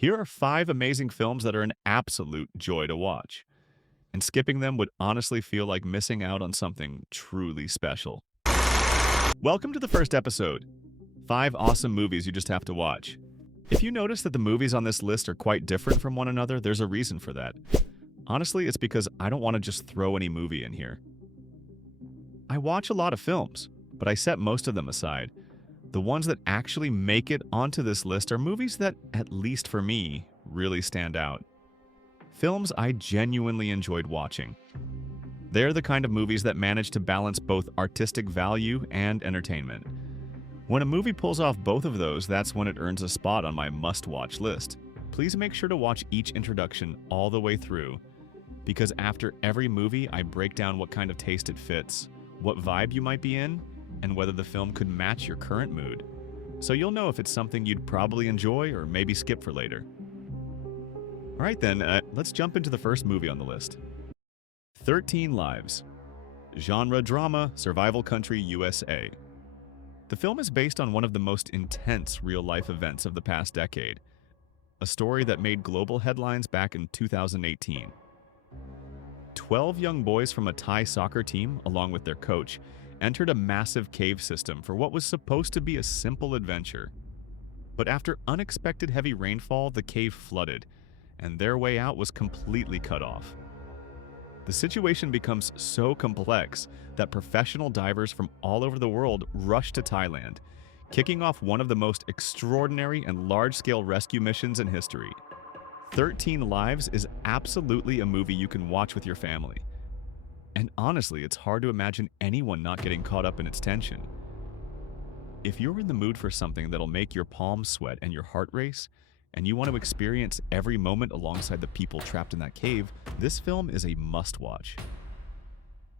Here are 5 amazing films that are an absolute joy to watch, and skipping them would honestly feel like missing out on something truly special. Welcome to the first episode. 5 awesome movies you just have to watch. If you notice that the movies on this list are quite different from one another, there's a reason for that. Honestly, it's because I don't want to just throw any movie in here. I watch a lot of films, but I set most of them aside. The ones that actually make it onto this list are movies that, at least for me, really stand out. Films I genuinely enjoyed watching. They're the kind of movies that manage to balance both artistic value and entertainment. When a movie pulls off both of those, that's when it earns a spot on my must-watch list. Please make sure to watch each introduction all the way through, because after every movie, I break down what kind of taste it fits, what vibe you might be in, and whether the film could match your current mood. So you'll know if it's something you'd probably enjoy or maybe skip for later. Alright then, let's jump into the first movie on the list. 13 Lives. Genre drama, survival country USA. The film is based on one of the most intense real-life events of the past decade, a story that made global headlines back in 2018. 12 young boys from a Thai soccer team, along with their coach, entered a massive cave system for what was supposed to be a simple adventure. But after unexpected heavy rainfall, the cave flooded, and their way out was completely cut off. The situation becomes so complex that professional divers from all over the world rush to Thailand, kicking off one of the most extraordinary and large-scale rescue missions in history. 13 Lives is absolutely a movie you can watch with your family. And honestly, it's hard to imagine anyone not getting caught up in its tension. If you're in the mood for something that'll make your palms sweat and your heart race, and you want to experience every moment alongside the people trapped in that cave, this film is a must-watch.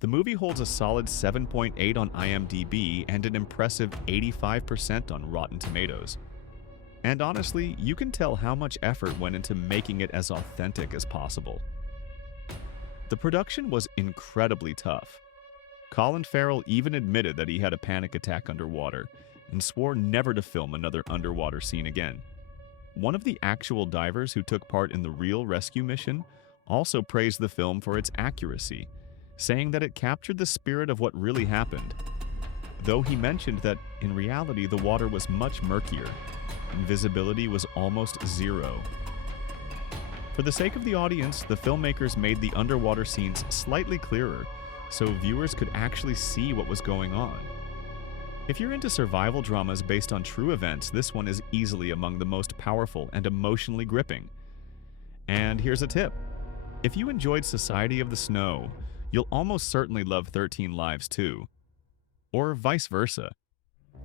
The movie holds a solid 7.8 on IMDb and an impressive 85% on Rotten Tomatoes. And honestly, you can tell how much effort went into making it as authentic as possible. The production was incredibly tough. Colin Farrell even admitted that he had a panic attack underwater and swore never to film another underwater scene again. One of the actual divers who took part in the real rescue mission also praised the film for its accuracy, saying that it captured the spirit of what really happened, though he mentioned that in reality the water was much murkier and visibility was almost zero. For the sake of the audience, the filmmakers made the underwater scenes slightly clearer so viewers could actually see what was going on. If you're into survival dramas based on true events, this one is easily among the most powerful and emotionally gripping. And here's a tip. If you enjoyed Society of the Snow, you'll almost certainly love 13 Lives too. Or vice versa.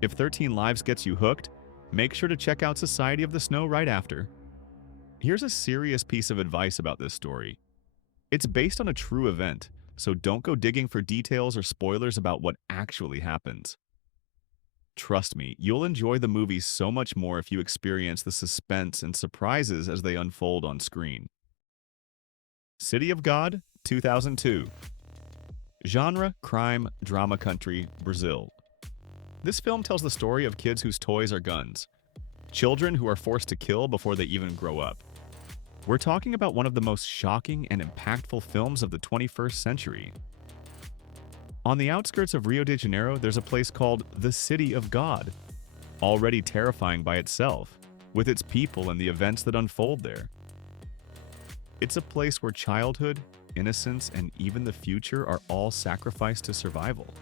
If 13 Lives gets you hooked, make sure to check out Society of the Snow right after. Here's a serious piece of advice about this story. It's based on a true event, so don't go digging for details or spoilers about what actually happens. Trust me, you'll enjoy the movie so much more if you experience the suspense and surprises as they unfold on screen. City of God, 2002. Genre, crime, drama country, Brazil. This film tells the story of kids whose toys are guns. Children who are forced to kill before they even grow up. We're talking about one of the most shocking and impactful films of the 21st century. On the outskirts of Rio de Janeiro, there's a place called the City of God, already terrifying by itself, with its people and the events that unfold there. It's a place where childhood, innocence, and even the future are all sacrificed to survival.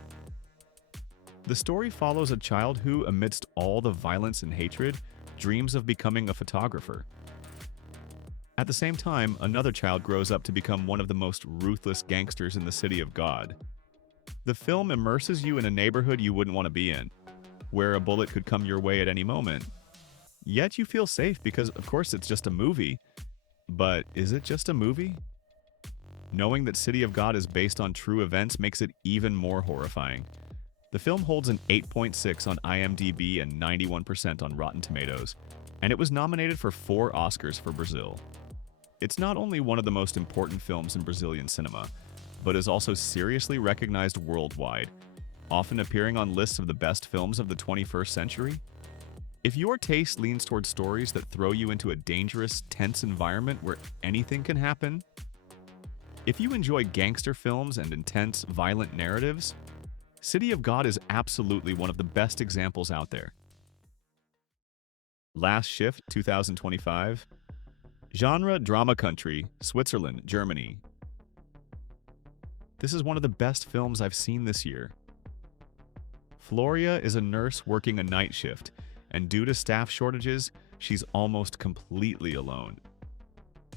The story follows a child who, amidst all the violence and hatred, dreams of becoming a photographer. At the same time, another child grows up to become one of the most ruthless gangsters in the City of God. The film immerses you in a neighborhood you wouldn't want to be in, where a bullet could come your way at any moment. Yet you feel safe because, of course, it's just a movie. But is it just a movie? Knowing that City of God is based on true events makes it even more horrifying. The film holds an 8.6 on IMDb and 91% on Rotten Tomatoes, and it was nominated for 4 Oscars for Brazil. It's not only one of the most important films in Brazilian cinema, but is also seriously recognized worldwide, often appearing on lists of the best films of the 21st century. If your taste leans towards stories that throw you into a dangerous, tense environment where anything can happen, if you enjoy gangster films and intense, violent narratives, City of God is absolutely one of the best examples out there. Last Shift 2025. Genre drama country, Switzerland, Germany. This is one of the best films I've seen this year. Floria is a nurse working a night shift, and due to staff shortages, she's almost completely alone.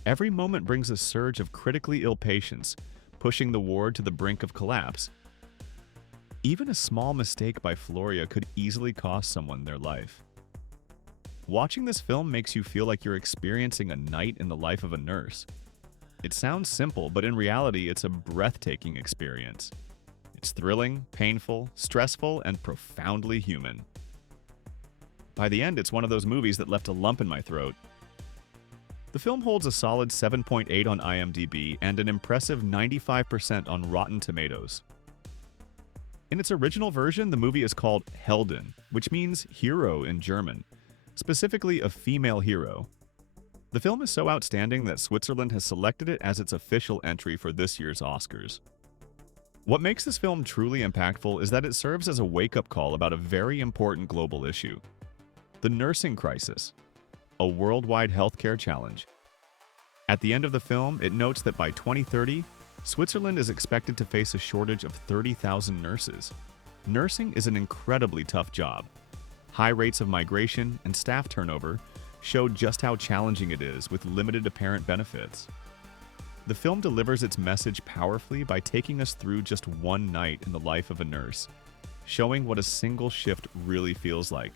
Every moment brings a surge of critically ill patients, pushing the ward to the brink of collapse. Even a small mistake by Floria could easily cost someone their life. Watching this film makes you feel like you're experiencing a night in the life of a nurse. It sounds simple, but in reality, it's a breathtaking experience. It's thrilling, painful, stressful, and profoundly human. By the end, it's one of those movies that left a lump in my throat. The film holds a solid 7.8 on IMDb and an impressive 95% on Rotten Tomatoes. In its original version, the movie is called Helden, which means hero in German, specifically a female hero. The film is so outstanding that Switzerland has selected it as its official entry for this year's Oscars. What makes this film truly impactful is that it serves as a wake-up call about a very important global issue: the nursing crisis, a worldwide healthcare challenge. At the end of the film, it notes that by 2030, Switzerland is expected to face a shortage of 30,000 nurses. Nursing is an incredibly tough job. High rates of migration and staff turnover show just how challenging it is with limited apparent benefits. The film delivers its message powerfully by taking us through just one night in the life of a nurse, showing what a single shift really feels like.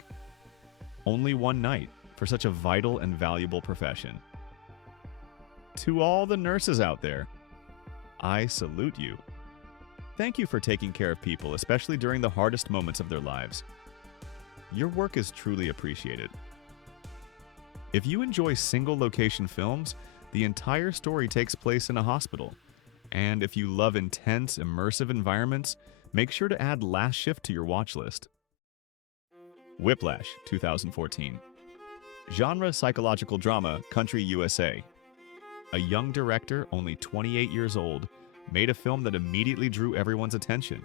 Only one night for such a vital and valuable profession. To all the nurses out there, I salute you. Thank you for taking care of people, especially during the hardest moments of their lives. Your work is truly appreciated. If you enjoy single-location films, the entire story takes place in a hospital. And if you love intense, immersive environments, make sure to add Last Shift to your watch list. Whiplash, 2014. Genre psychological drama, country USA. A young director, only 28 years old, made a film that immediately drew everyone's attention.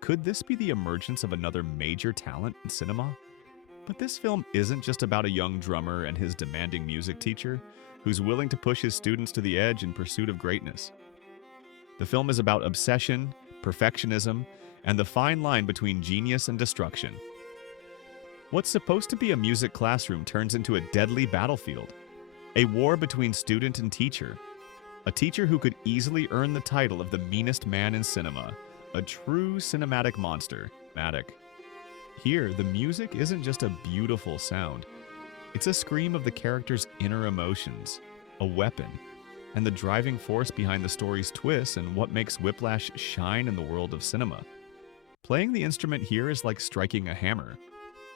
Could this be the emergence of another major talent in cinema? But this film isn't just about a young drummer and his demanding music teacher, who's willing to push his students to the edge in pursuit of greatness. The film is about obsession, perfectionism, and the fine line between genius and destruction. What's supposed to be a music classroom turns into a deadly battlefield. A war between student and teacher. A teacher who could easily earn the title of the meanest man in cinema. A true cinematic monster. Here, the music isn't just a beautiful sound. It's a scream of the character's inner emotions, a weapon, and the driving force behind the story's twists and what makes Whiplash shine in the world of cinema. Playing the instrument here is like striking a hammer.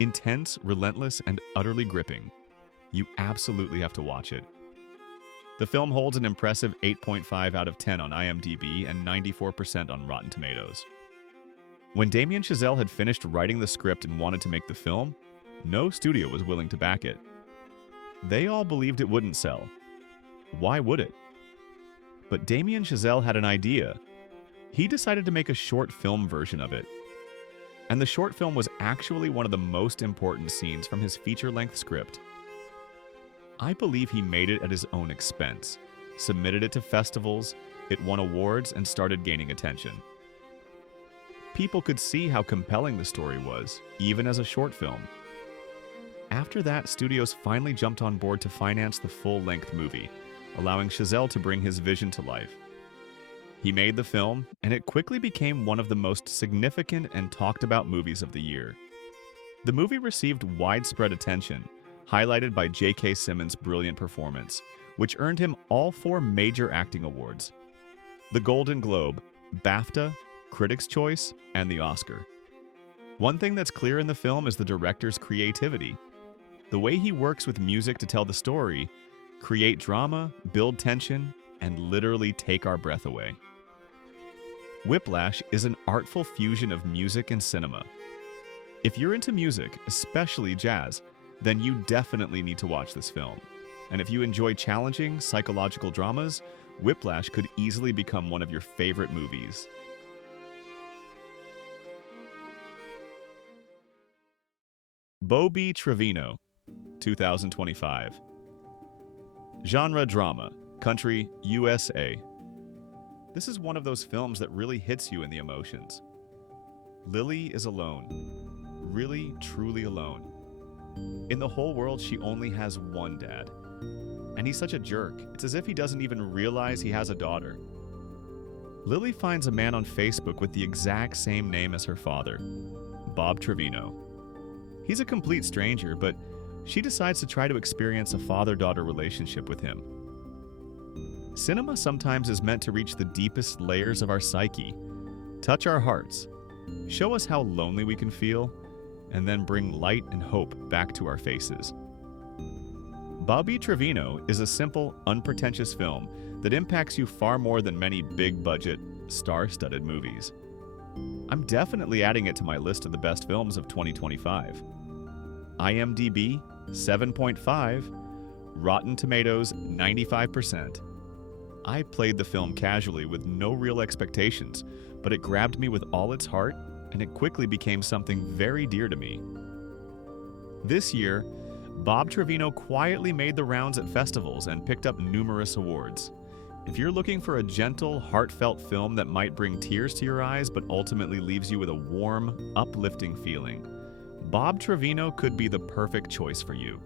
Intense, relentless, and utterly gripping. You absolutely have to watch it. The film holds an impressive 8.5 out of 10 on IMDb and 94% on Rotten Tomatoes. When Damien Chazelle had finished writing the script and wanted to make the film, no studio was willing to back it. They all believed it wouldn't sell. Why would it? But Damien Chazelle had an idea. He decided to make a short film version of it. And the short film was actually one of the most important scenes from his feature-length script. I believe he made it at his own expense, submitted it to festivals, it won awards, and started gaining attention. People could see how compelling the story was, even as a short film. After that, studios finally jumped on board to finance the full-length movie, allowing Chazelle to bring his vision to life. He made the film, and it quickly became one of the most significant and talked-about movies of the year. The movie received widespread attention, highlighted by J.K. Simmons' brilliant performance, which earned him all 4 major acting awards: the Golden Globe, BAFTA, Critics' Choice, and the Oscar. One thing that's clear in the film is the director's creativity. The way he works with music to tell the story, create drama, build tension, and literally take our breath away. Whiplash is an artful fusion of music and cinema. If you're into music, especially jazz, then you definitely need to watch this film. And if you enjoy challenging psychological dramas, Whiplash could easily become one of your favorite movies. Bobby Trevino, 2025. Genre drama, country, USA. This is one of those films that really hits you in the emotions. Lily is alone. Really, truly alone. In the whole world, she only has one dad. And he's such a jerk. It's as if he doesn't even realize he has a daughter. Lily finds a man on Facebook with the exact same name as her father, Bob Trevino. He's a complete stranger, but she decides to try to experience a father-daughter relationship with him. Cinema sometimes is meant to reach the deepest layers of our psyche, touch our hearts, show us how lonely we can feel, and then bring light and hope back to our faces. Bobby Trevino is a simple, unpretentious film that impacts you far more than many big-budget, star-studded movies. I'm definitely adding it to my list of the best films of 2025. IMDb, 7.5, Rotten Tomatoes, 95%. I played the film casually with no real expectations, but it grabbed me with all its heart, and it quickly became something very dear to me. This year, Bob Trevino quietly made the rounds at festivals and picked up numerous awards. If you're looking for a gentle, heartfelt film that might bring tears to your eyes but ultimately leaves you with a warm, uplifting feeling, Bob Trevino could be the perfect choice for you.